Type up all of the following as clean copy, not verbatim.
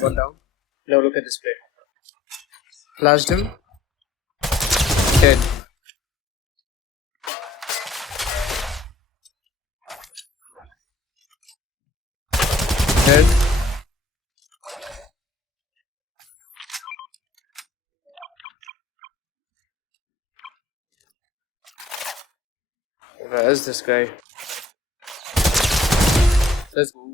One down. Now look at this play. Flashed him. Dead. Dead. Where is this guy? Let's go.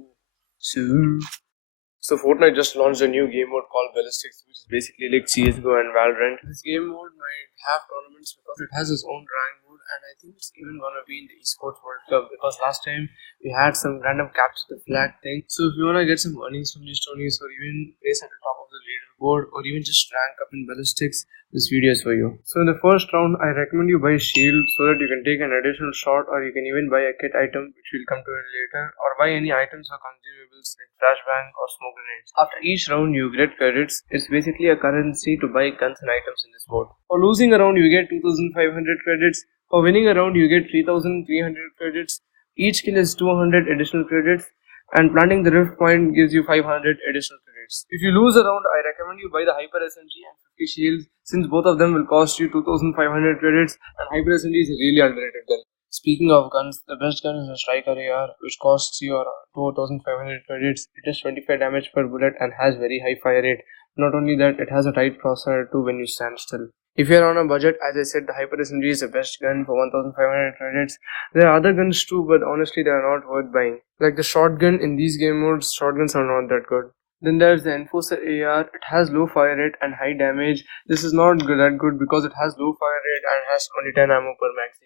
So Fortnite just launched a new game mode called Ballistic, which is basically like CSGO and Valorant. This game mode might have tournaments because it has its own rank mode, and I think it's even gonna be in the Esports World Cup because last time we had some random capture the flag thing. So if you wanna get some earnings from these tourneys or even place at the top of the leaderboard or even just rank up in Ballistics, this video is for you. So in the first round, I recommend you buy shield so that you can take an additional shot, or you can even buy a kit item which we'll come to it later, or buy any items or consumables like flashbang or smoke grenades. After each round you get credits. It's basically a currency to buy guns and items in this mode. For losing a round you get 2500 credits. For winning a round you get 3300 credits. Each kill is 200 additional credits, and planting the rift point gives you 500 additional credits. If you lose a round, I recommend you buy the hyper SMG and 50 shields, since both of them will cost you 2500 credits, and hyper SMG is a really underrated gun. Speaking of guns, the best gun is a striker AR, which costs you around 2500 credits. It does 25 damage per bullet and has very high fire rate. Not only that, it has a tight crosshair too when you stand still. If you are on a budget, as I said, the Hyper SMG is the best gun for 1500 credits. There are other guns too, but honestly they are not worth buying. Like the shotgun in these game modes, shotguns are not that good. Then there's the Enforcer AR. It has low fire rate and high damage. This is not that good because it has low fire rate and has only 10 ammo per magazine.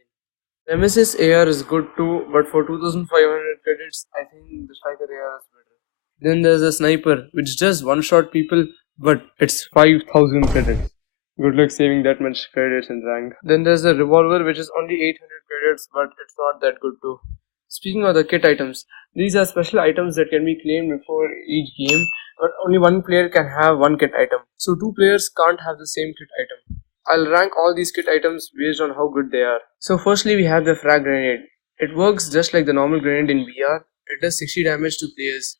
Nemesis AR is good too, but for 2500 credits, I think the Striker AR is better. Then there's a Sniper, which does one-shot people, but it's 5000 credits. Good luck saving that much credits in rank. Then there's a Revolver, which is only 800 credits, but it's not that good too. Speaking of the kit items, these are special items that can be claimed before each game, but only one player can have one kit item. So two players can't have the same kit item. I'll rank all these kit items based on how good they are. So firstly we have the frag grenade. It works just like the normal grenade in VR. It does 60 damage to players.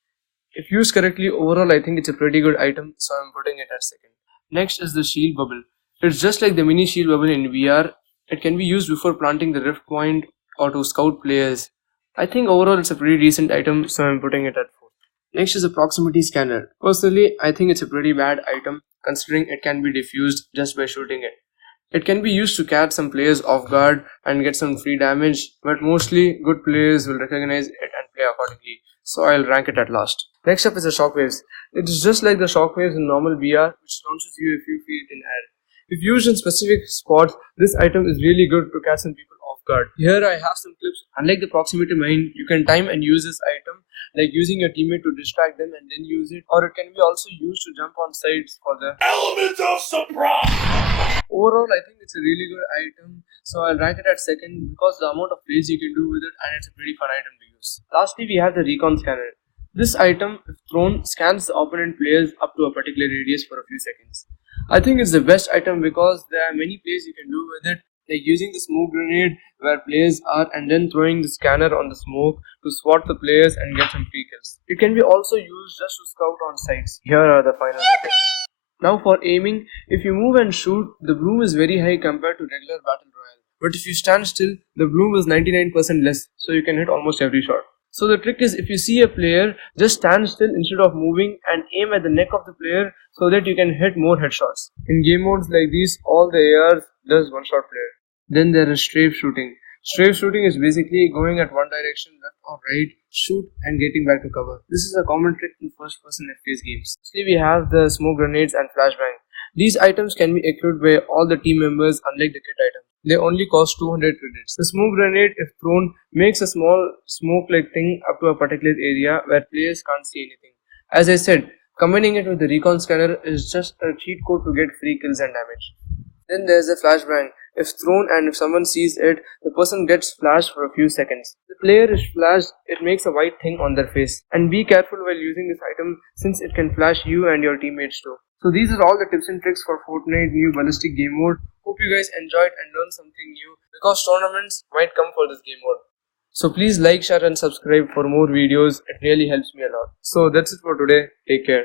If used correctly, overall I think it's a pretty good item, so I'm putting it at second. Next is the shield bubble. It's just like the mini shield bubble in VR. It can be used before planting the rift point or to scout players. I think overall it's a pretty decent item, so I'm putting it at 4th. Next is a proximity scanner. Personally, I think it's a pretty bad item considering it can be defused just by shooting it. It can be used to catch some players off guard and get some free damage, but mostly good players will recognize it and play accordingly, so I'll rank it at last. Next up is the shockwaves. It is just like the shockwaves in normal VR, which launches you a few feet in air. If used in specific spots, this item is really good to catch some people off guard. Here I have some clips. Unlike the proximity mine, you can time and use this item, like using your teammate to distract them and then use it, or it can be also used to jump on sides for the element of surprise. Overall, I think it's a really good item, so I'll rank it at second because the amount of plays you can do with it, and it's a pretty fun item to use. Lastly, we have the recon scanner. This item, if thrown, scans the opponent players up to a particular radius for a few seconds. I think it's the best item because there are many plays you can do with it, like using the smoke grenade where players are and then throwing the scanner on the smoke to swat the players and get some free kills. It can be also used just to scout on sites. Here are the final ratings. Now for aiming, if you move and shoot, the bloom is very high compared to regular battle royale. But if you stand still, the bloom is 99% less, so you can hit almost every shot. So the trick is, if you see a player, just stand still instead of moving and aim at the neck of the player so that you can hit more headshots. In game modes like these, all the ARs does one-shot player. Then there is strafe shooting. Strafe shooting is basically going at one direction, left or right, shoot and getting back to cover. This is a common trick in first-person FPS games. Lastly, we have the smoke grenades and flashbang. These items can be equipped by all the team members, unlike the kit item. They only cost 200 credits. The smoke grenade, if thrown, makes a small smoke-like thing up to a particular area where players can't see anything. As I said, combining it with the recon scanner is just a cheat code to get free kills and damage. Then there's a flashbang. If thrown and if someone sees it, the person gets flashed for a few seconds. The player is flashed, it makes a white thing on their face. And be careful while using this item since it can flash you and your teammates too. So these are all the tips and tricks for Fortnite new ballistic game mode. Hope you guys enjoyed and learned something new because tournaments might come for this game mode. So please like, share and subscribe for more videos. It really helps me a lot. So that's it for today. Take care.